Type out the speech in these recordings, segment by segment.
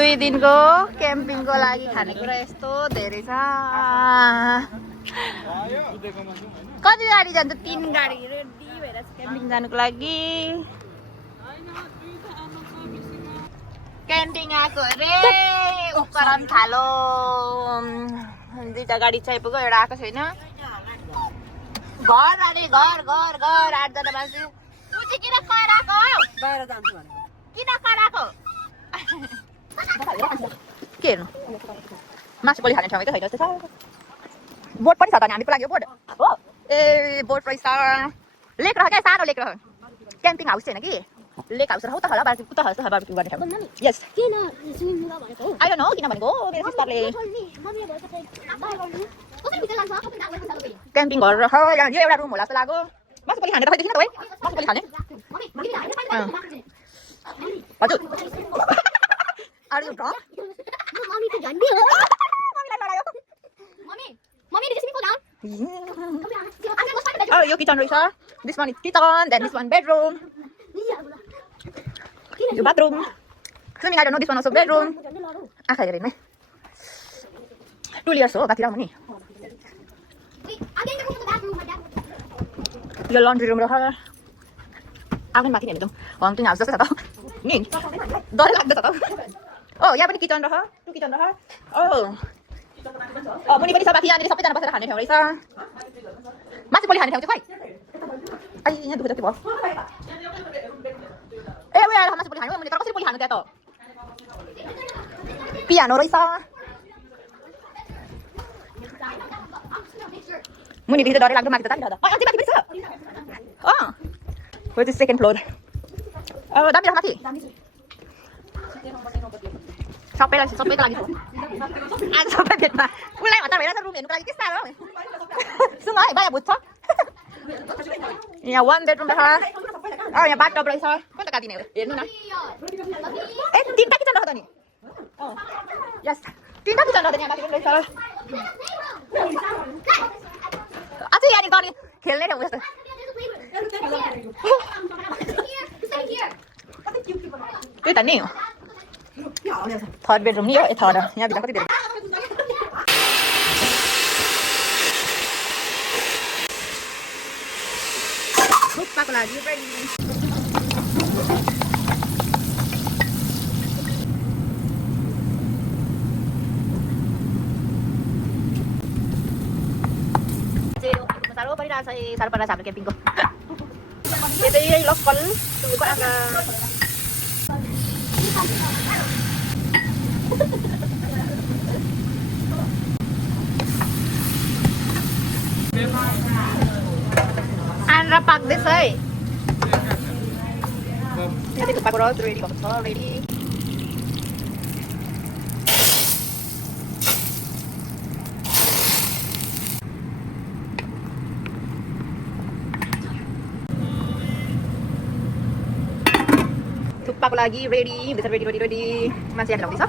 2 दिनको क्याम्पिङको लागि खानेकुरा यस्तो धेरै छ। कति गाडी जान्छ? 3 गाडी रेडी भएर क्याम्पिङ जानुको लागि। क्याम्पिङ आएको अरे उपकरण थालो 2टा गाडी चाहिँ पुग्यो, एउटा आएको छैन। घर अरे घर 8जना मान्छे। तँ चाहिँ किन कराएको? बाहिर जान्छु भने किन कराएको? के हेर्नु? मासु बलि खाने ठाउँ त छैन जस्तो छ। बोट पनि छ त नि हामीको लागि बोट हो। ए बोट रहेछ। लेक रह क्या, सानो लेक रह। क्याम्पिङ हाउस छैन कि लेक हाउस रह। उता होला बारबेक्यू, उता होला बारबेक्यू गर्ने ठाउँ। यस किन स्विमिङ पुल भनेको हो? आई डोन्ट नो किन भनेको मेरो सिस्टरले। क्याम्पिङ घर रह। यहाँ यो एउटा रुम होला जस्तो लाग्यो। मासु बलि खाने त खै देखिन त है। मासु बलि खाने हजुर। Are you drunk? No, mommy to Gandhi. मम्मीलाई लडायो। Mommy, did you sleep down? Oh, यो किचन रहेछ। This one is kitchen, then this one bedroom. यो bathroom. Swimming, I don't know, this one also bedroom. आँखा हेरेँ मैं। 2 years हो, बाकी राउँ नि। यो laundry room रह। आउने माथि हेर्नु त। हन्टिङ हाउस जस्तो छ त। नि डर लाग्दछ त। Oh, यहाँ पनि किचन रह। 2 किचन रह। मुनि पनि छ बाकी। यहाँनिर सबैजना बसेर खाने ठाउँ रहेछ। मासु बलि खाने ठाउँ चाहिँ खै? आई यहाँ दुःख जति भयो। ए उयो आएर मासु बलि खानु। मैले तर कसरी बलि खानु त्यहाँ त? पियानो रहेछ। मुनिदेखि त डरै लाग्दो, माथि त दामी छ त। अझै माथि पनि छ। हो त्यो 2nd फ्लोर। दामी छ माथि। सबैलाई सबैको लागि आज सबै भेटमा उसलाई हतार भइरहेछ रुम हेर्नुको लागि। के साह्रो सुन है बाहिर भुत्छ। यहाँ 1 बेडरुम रहेछ। यहाँ बाथटब रहेछ। कुन त काटिने हो हेर्नु न। ए 3टा किचन रहेछ त नि। यस 3टा किचन रहेछ। यहाँ माथि पनि रहेछ। अझै यहाँनिर गर्ने खेल्ने ठाउँ जस्तो। त्यही त नि 3rd बेडरुम नि हो। 3rd यहाँ भित्र कति धेरै। थुक्पाको लागि साह्रो परिरहेछ। साह्रो परिरहेछ हाम्रो क्याम्पिङको। यो चाहिँ यही लोकल सुँगुरको आँखा। आएर पाक्दैछ है। यहाँ चाहिँ थुक्पाको रस रेडी भएको छ। रेडी थुक्पाको लागि रेडी हुँदैछ। रेडी मान्छे यहाँ लाउँदैछ।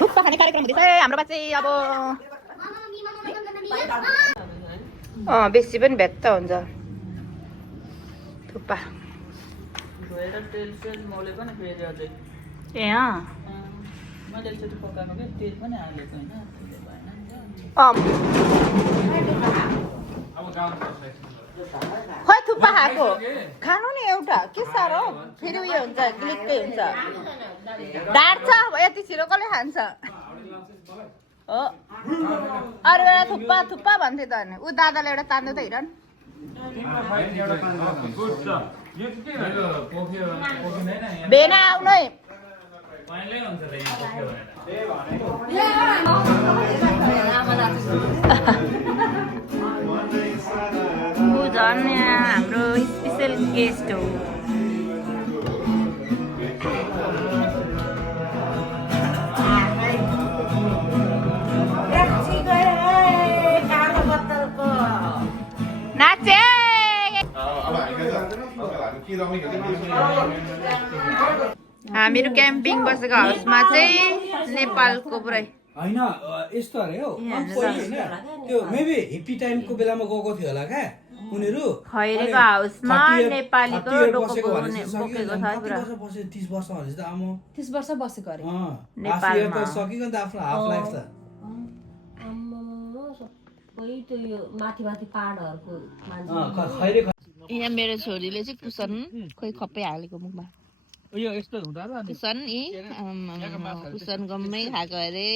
थुक्पा खाने कार्यक्रम हुँदैछ हाम्रो बाच्चे। अब बेसी पनि भेट्ट हुन्छ थुक्पा। ए खै थुक्पा खाएको खानु नि एउटा। के साह्रो फेरि उयो हुन्छ क्लिक्कै हुन्छ। ढाँट्छ यति छिटो कसले खान्छ हो। अरू एउटा थुक्पा भन्थ्यो त अनि ऊ दादाले एउटा तान्दै त हिँड। भेना आउनु है। झन् हाम्रो स्पेसल गेस्ट हो। नाचे हामीहरू क्याम्पिङ बसेको हाउसमा चाहिँ नेपालको पुरै होइन यस्तो अरे हो। त्यो मेबी हिप्पी टाइमको बेलामा गएको थियो होला क्या। उनीहरू खैरेको हाउसमा नेपालीको डोको बोकेको छ पुरा 30 वर्ष भनेपछि त आमा 30 वर्ष बसेको अरे नेपालमा सकियो नि त आफ्नो हाफ लाइफ त कोही त्यो यो माथि माथि पहाडहरूको मान्छे खैरे यहाँ मेरो छोरीले चाहिँ कुसन खोइ खप्पै हालेको मुखमा यो यस्तो हुँदा र कुसन कुसन गम्मै खाएको अरे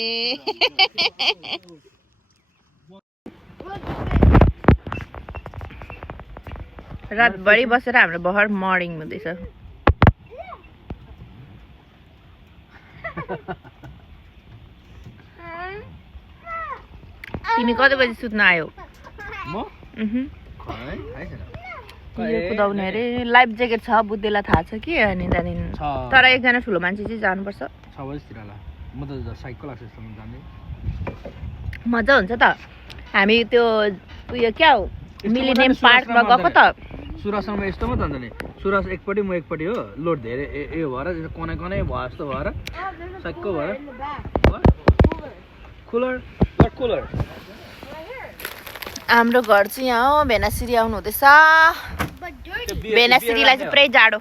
रातभरि बसेर हाम्रो बहर मर्निङ हुँदैछ तिमी कति बजी सुत्न आयो म कुदाउने अरे लाइफ ज्याकेट छ बुद्धेलाई थाहा छ कि अनि त्यहाँदेखि तर एकजना ठुलो मान्छे चाहिँ जानुपर्छ 6 बजीतिर होला म त साइकल एक्सर्साइज गर्न जान्दै मजा हुन्छ त हामी त्यो उयो क्या हो मिलेनियम पार्कमा गएको त सुरासम्म यस्तोमा जान्छ नि सुरास एकपट्टि म एकपट्टि हो लोड धेरै ए भएर कनै कनै भयो जस्तो भएर साइकल भएर कुलर हाम्रो घर चाहिँ यहाँ हो भेनाश्री आउनु हुँदैछ भेनाश्रीलाई चाहिँ पुरै जाडो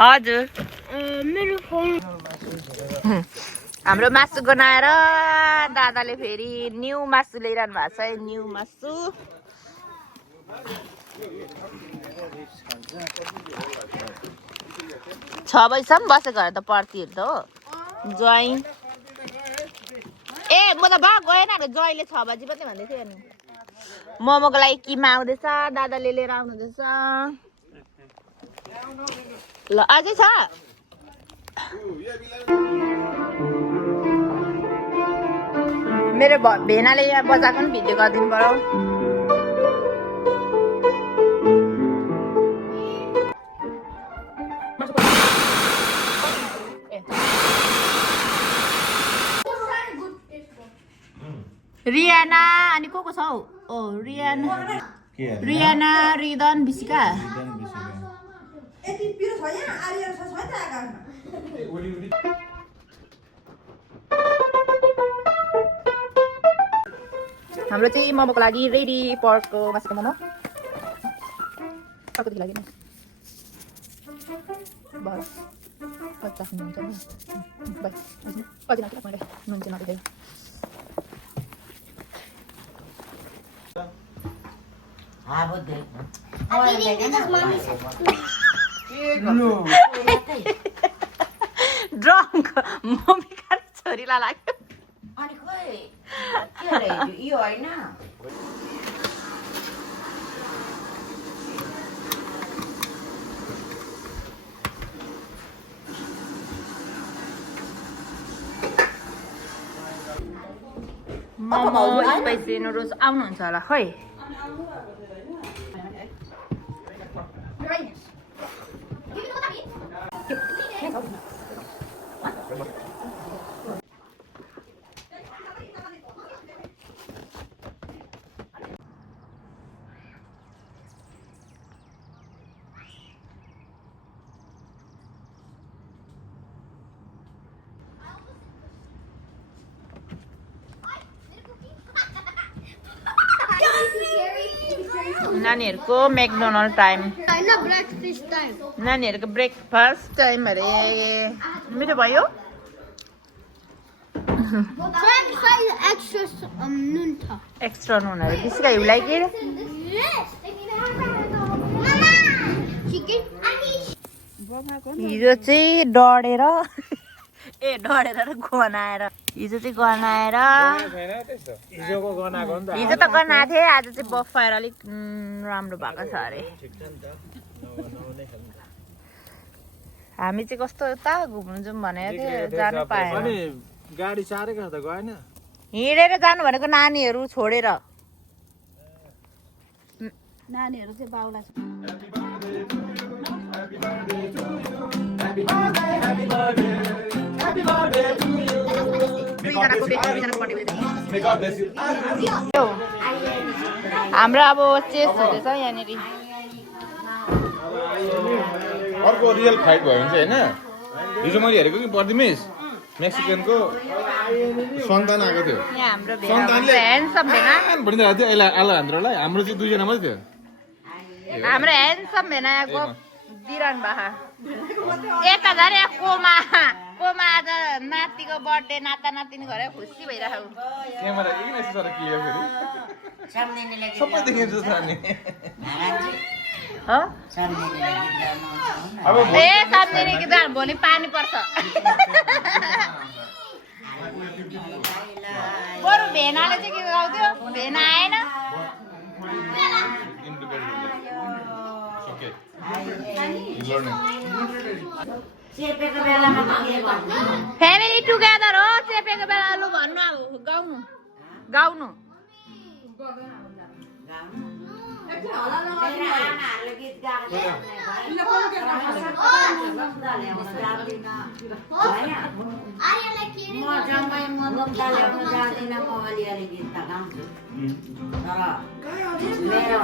हजुर हाम्रो मासु गनाएर दादाले फेरि न्यू मासु ल्याइरहनु भएको छ न्यू मासु छ बजीसम्म बसेको त पर्तीहरू त हो ज्वाइँ ए म त बा गएन ज्वाइँले 6 बजी मात्रै भन्दै थियो नि मोमोको लागि किमा आउँदैछ दादाले लिएर आउनुहुँदैछ ल अझै छ मेरो भेनाले यहाँ बजाएको पनि भिडियो गरिदिनु पर्यो रियाना अनि को छ हौ ओ रियाना रिदन बिसिका हाम्रो चाहिँ मोमोको लागि रेडी पर्कको मासुको मोमो अर्कोदेखि लागि बस पचास हुन्छ नि कति लाग्छ मैले नुन चाहिँ नदिँदै ड्रङ्क मम्मी खाने छोरीलाई लाग्यो अनि खोइ के रे यो हैन मोमो स्पाइसी नुडल्स आउनुहुन्छ होला खै नानीहरूको मैकडोनल्ड टाइम नानीहरूको ब्रेकफास्ट टाइम अरे मिठो भयो एक्स्ट्रा नुन अरे बिस्का यु लाइक इट हिजो चाहिँ डढेर डढेर र गनाएर हिजो चाहिँ गनाएर हिजो त गनाएको थिएँ आज चाहिँ बफाएर अलिक राम्रो भएको छ अरे हामी चाहिँ कस्तो यता घुम्नु जाउँ भनेको थियो जानु पाएन गाडी चारेको त गएन हिँडेर जानु भनेको नानीहरू छोडेर नानीहरू चाहिँ बाउला हाम्रो अब चेस हुँदैछ यहाँनिर अर्को रियल फाइट भयो भने चाहिँ होइन हिजो मैले हेरेको कि पर्दिमेश मेक्सिकनको सन्तान आएको थियो यहाँ हाम्रो भेना सन्तानले ह्यान्डसम भेना भनिरहेको थियो आलहान्द्रोलाई हाम्रो चाहिँ 2 जना मात्रै थियो हाम्रो ह्यान्डसम भेना यहाँको दिरान बाहा 1000 यहाँ कोमा आज नातिको बर्थडे नाता नातिनी घर खुसी भइरहेको क्यामेरा किन यस्तो साह्रो क्लियर फेरि सम्झिनेलाई गीत सबै देखिन्छ त अनि महाराजजी हो सम्झिनेलाई गीत गाउनुहुन्छ हुन्न अब ए सम्झिने कि त भोलि पानी पर्छ बरु भेनाले चाहिँ के गाउँथ्यो भेना आएन ओके चेपेको बेलामा त के भन्नु फ्यामिली टुगेदर हो चेपेको बेला लु भन्नु अब गाउनु मेरो आमाहरूले गीत गाएको म जम्मै म गम्ता ल्याउन जाँदिनँ म अलिअलि गीत त गाउँछु तर मेरो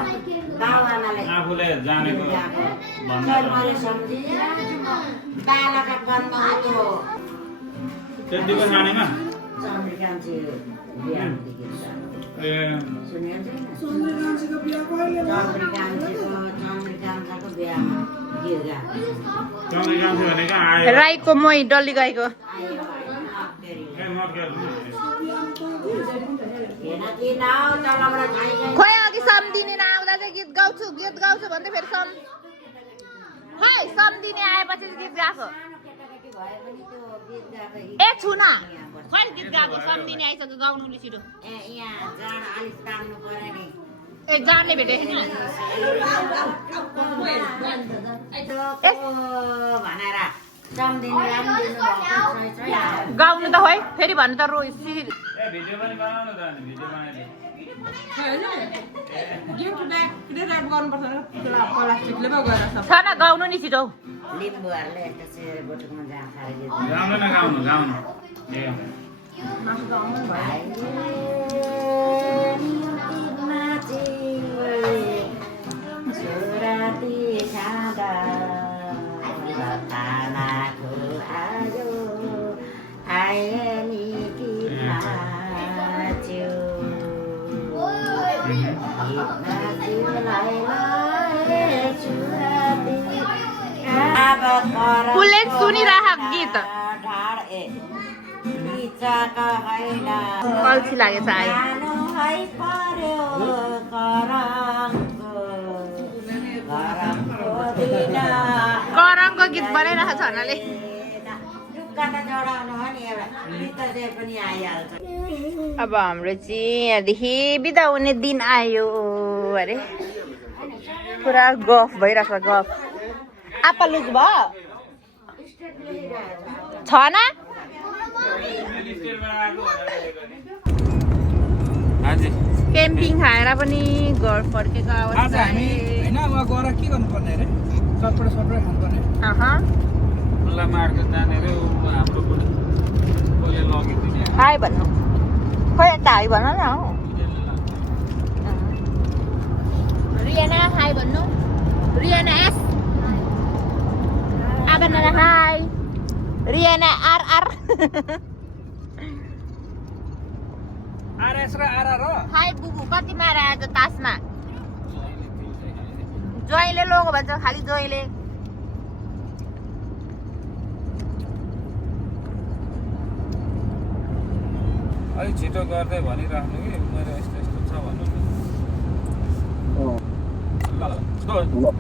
बाबुआमाले आफूले जानेको मैले सम्झिरहेको छु म बालाका वनमा त्यो त्यतिको जानेमा चन्द्रकान्ति बिहाको गीत ए चन्द्रकान्तको बिहामा गीत गाएको चन्द्रकान्ति भनेको आयो राईको मै डल्ली गाईको ए मर्केर खोइ अघि सम्धिने नआउँदा चाहिँ गीत गाउँछु भन्दै फेरि खै सम्धिने आएपछि गीत गाएको ए छुना खै गीत गाएको सम्धिने आइसक्यो गाउनु नि छिटो यहाँ जान अलिक तान्नु पर्यो नि ए जान्ने भेटेको नि भनेर सम्धिने गाउनु त खोइ फेरि भन्नु त ए भिडियो पनि बनाउनु त अनि भिडियो बनाइदिए छन गाउनु नि छिटो लिम्बूहरूले यस्तो सेर बोटुकमा जान खाएर गाउनु ए छोराती खाँदा खानाको आयो नि गीत नाच्यो फुलले सुनिराख गीत अल्छी लागेछ आयो करङको गीत बनाइरहेको छ हनाले अब हाम्रो चाहिँ यहाँदेखि बिदा हुने दिन आयो अरे पुरा गफ भइरहेछ गफ आपा लुज भयो छ न क्याम्पिङ खाएर पनि घर फर्केको आज अवस्था हामी होइन उहाँ गएर के गर्नुपर्ने अरे चटपट खानुपर्ने खुल्ला मार्केट जाने रे हाम्रो पनि कसले लगिदिने हाई भन्नु खोइ त हाई भन न हौ रियाना हाई भन्नु रियाना एस आबना हाई रियाना आर आरएस र आरआर हो हाई बुबु कति मारा आज तासमा जोइले लोगो भन्छ खालि जोइले अलिक छिटो गर्दै भनिराख्नु कि मेरो यस्तो यस्तो छ भन्नु ल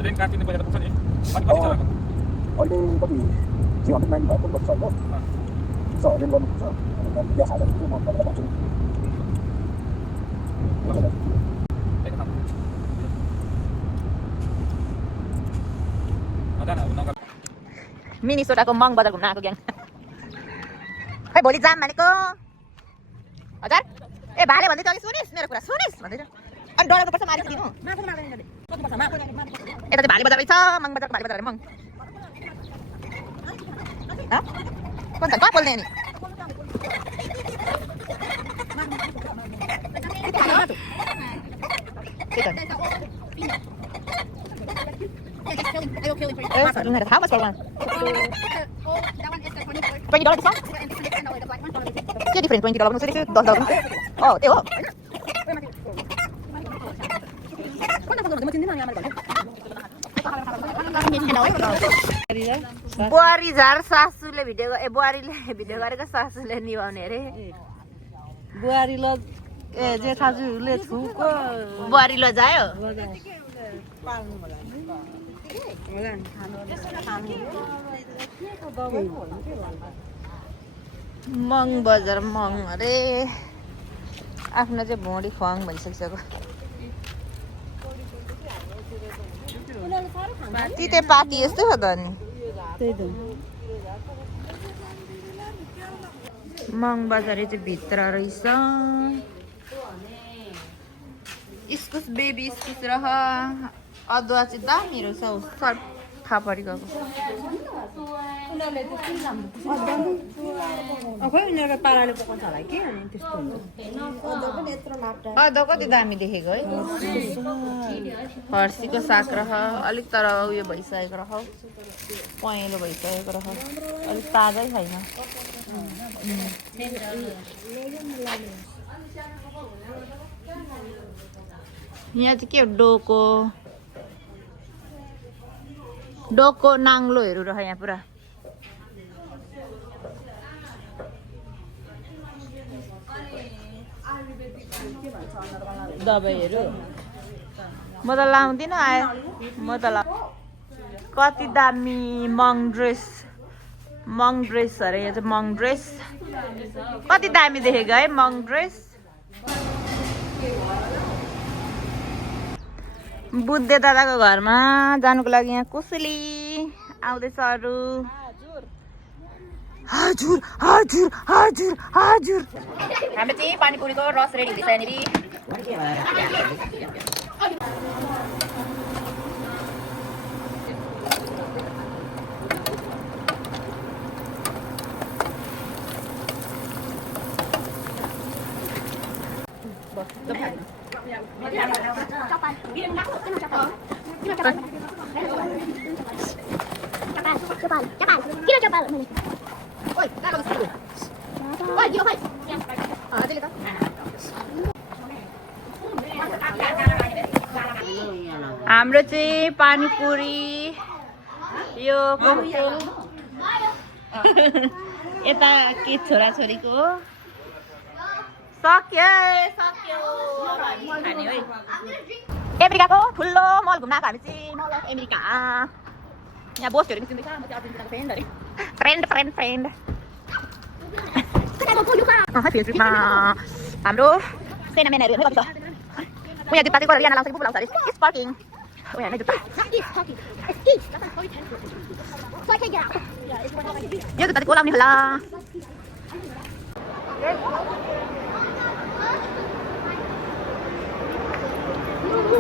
रेन काटिने पैसा त पुग्छ नि अनि कति चलाको अहिले कति 309 भएको पर्छ हो सो रेन गर्नुपर्छ अनि ग्यास हालेर चाहिँ म तपाईँलाई भन्छु मिनी सोडाको मङ बजार घुम्न आएको ग्याङ खै भोलि जाम भनेको हजार ए भाले भन्दै थियो सुनिस् मेरो कुरा सुनिस् भन्दै थियो अनि डराउनु पर्छ मारिस दिनु यता चाहिँ भाले बजार रहेछ मङ बजारको भाले बजार अरे मङ कोन त बोल्दै नि How much for one? $20 this one? के different $20 मा चाहिँ $10 त्यो हो बुहारी झार सासूले भिडियो बुहारीले भिडियो गरेको सासूले निभाउने अरे बुहारी ल जेठाजुले छुको बुहारी लजायो मङ बजार मङ अरे आफ्नो चाहिँ भोडी खुवाङ भइसकिसक्यो तिते पाती यस्तै हो त अनि मङ बजारे चाहिँ भित्र रहेछ इस्कुस बेबी इस्कुस रह अदुवा चाहिँ दामी रहेछ सट्ठा परि गएको पाराले पकाउँछ होला कि त्यस्तो अदुवा कति दामी देखेको है फर्सीको साग रह अलिक तर उयो भइसकेको रह पहेँलो भइसकेको रह अलिक ताजै छैन यहाँ चाहिँ के हो डोको नाङ्लोहरू रह यहाँ पुरा दबाईहरू म त लाउँदिनँ आयो म त कति दामी मङ ड्रेस अरे यो चाहिँ मङ ड्रेस कति दामी देखेको है मङ ड्रेस बुद्धे दादाको घरमा जानुको लागि यहाँ कुसुली आउँदैछ अरू हजुर हजुर हजुर हजुर हाम्रो चाहिँ पानीपुरीको रस रेडी हुँदैछ यहाँनिर हाम्रो चाहिँ पानीपुरी यो यता के छोराछोरीको सक्यो खाने है अमेरिकाको ठुलो मल घुम्न आएको हामी चाहिँ मल अमेरिका यहाँ बोसहरू निस्किँदैछ म चाहिँ अर्जेन्टिनाको फ्रेन्ड अरे फ्रेन्ड फेसबुकमा हाम्रो सेनामेनहरू हेर्नु कति छ यहाँ जुत्ता चाहिँ गरेर यहाँ लाउँछ कि लाउँछ अरे इट्स पार्किङ यहाँ जुत्ता यो जुत्ता चाहिँ को लाउने होला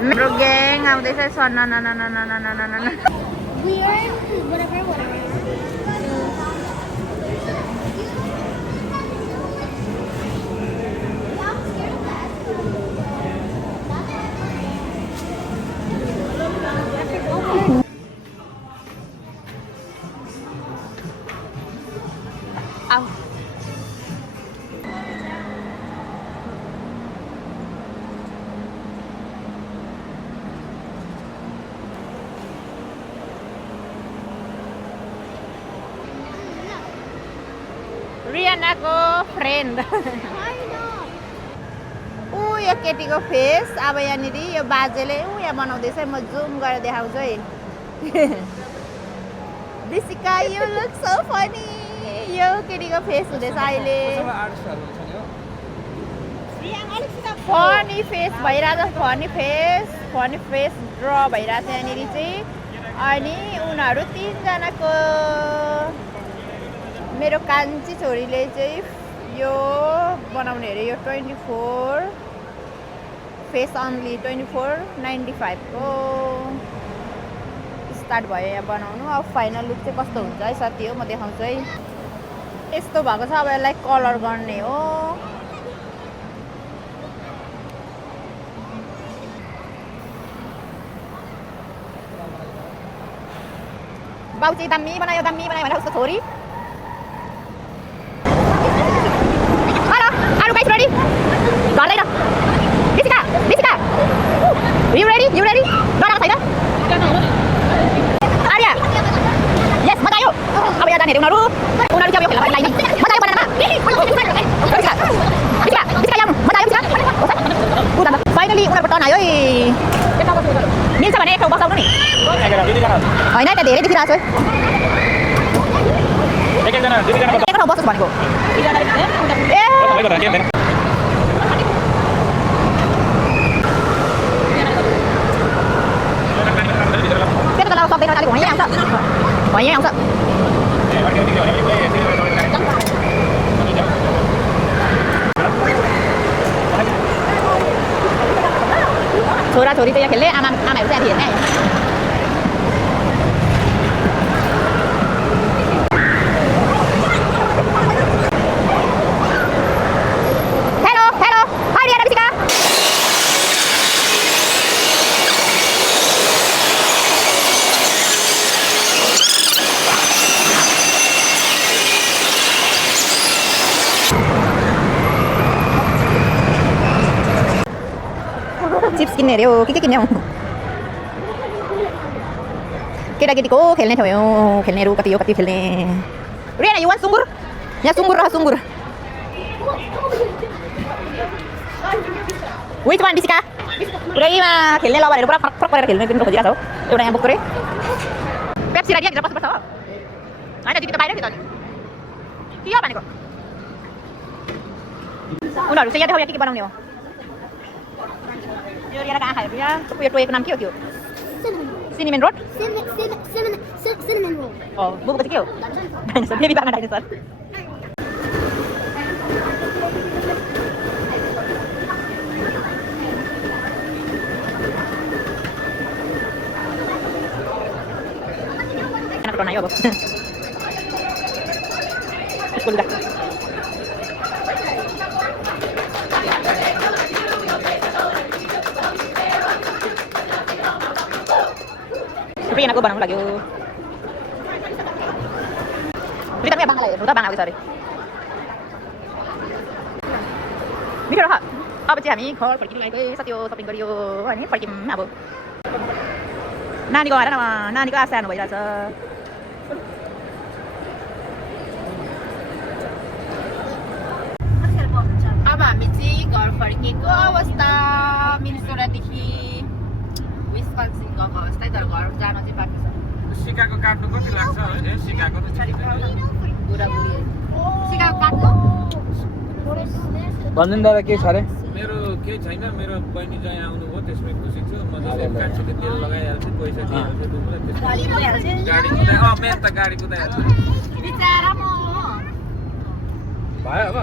मेरो ग्याङ आउँदैछ सर रियानाको फ्रेन्ड ऊ यो केटीको फेस अब यहाँनिर यो बाजेले ऊ यहाँ बनाउँदैछ म जुम गरेर देखाउँछु है दिसिका यु लुक सो फनी यो केटीको फेस हुँदैछ अहिले फनी फेस भइरहेछ फनी फेस ड्र भइरहेछ यहाँनिर चाहिँ अनि उनीहरू तीनजनाको मेरो कान्छी छोरीले चाहिँ यो बनाउने अरे यो 24 फेस अन्ली 24.95 को स्टार्ट भयो यहाँ बनाउनु अब फाइनल लुक चाहिँ कस्तो हुन्छ है साथी हो म देखाउँछु है यस्तो भएको छ अब यसलाई कलर गर्ने हो बाउ चाहिँ दामी बनायो भनेर उसको छोरी आरु गाइस रेडी गर्दैन बिसिका यु रेडी डराएको छैन आर्या यस मजा आयो अब यहाँ जाने उनीहरू चाहिँ अब यो खेल्न लागि मजा आयो बनामा बिसिका यहाँ मजा आयो बिसिका फाइनली उनीहरूको टर्न आयो मिल्छ भने एक ठाउँ बसाउनु नि होइन त्यहाँ धेरै देखिरहेको छु एक ठाउँ बसोस् भनेको त्यो त सक्दैन अलिक वहीँ आउँछ छोरी चाहिँ यहाँ खेल्ने आमाहरू चाहिँ हेर्ने हेलो हाय डियर बिसिका चिप्स किन्ने अरे हो के किन्ने हो केटाकेटीको खेल्ने ठाउँ हो खेल्नेहरू कति खेल्ने रेना यु वान सुँगुर यहाँ सुँगुर र सुँगुर विच वान बिसिका पुरैमा खेल्ने लभरहरू पुरा फरक गरेर खेल्ने किन्नु खोजिरहेको छ हो एउटा यहाँ बुक गरे पेप्सी राखिदिएर बस्नुपर्छ हो होइन दिदी त बाहिर थियो त के भनेको उनीहरू चाहिँ यहाँ के बनाउने हो यो यहाँ कहाँ खायो यहाँ यो टोयको नाम के हो त्यो cinnamon road Cinnamon roll. Book चाहिँ के हो डाइनोसर बेबी बार्ना dinosaur enak corona yo, School dah. Tapi enak gue barang lagi. Ini kan bang lah, udah bang lagi sorry. Ini kira apa sih kami kalau pergi lagi satu shopping kali yo, ini pergi apa? Nani ko ara nama, nani ko आसान भइराछ अब हामी चाहिँ घर फर्केको अवस्था मिनिसोरादेखि Wisconsin गएको अवस्था तर घर जान चाहिँ बाँकी छ सिकाको काट्नु कति लाग्छ ए सिकाको त बुढाबुढी सिकाको काट्नु भन्दिन दादा के छ रे मेरो केही छैन मेरो बहिनी चाहिँ आउनु हो त्यसमै खुसी छु मजाले कान्छीको तेल लगाइहाल्छु पैसा दिइहाल्छु दुम्रा त्यसमा गाडी कुदाइ मेन त गाडी कुदाइहाल्छु बिचारा म भयो अब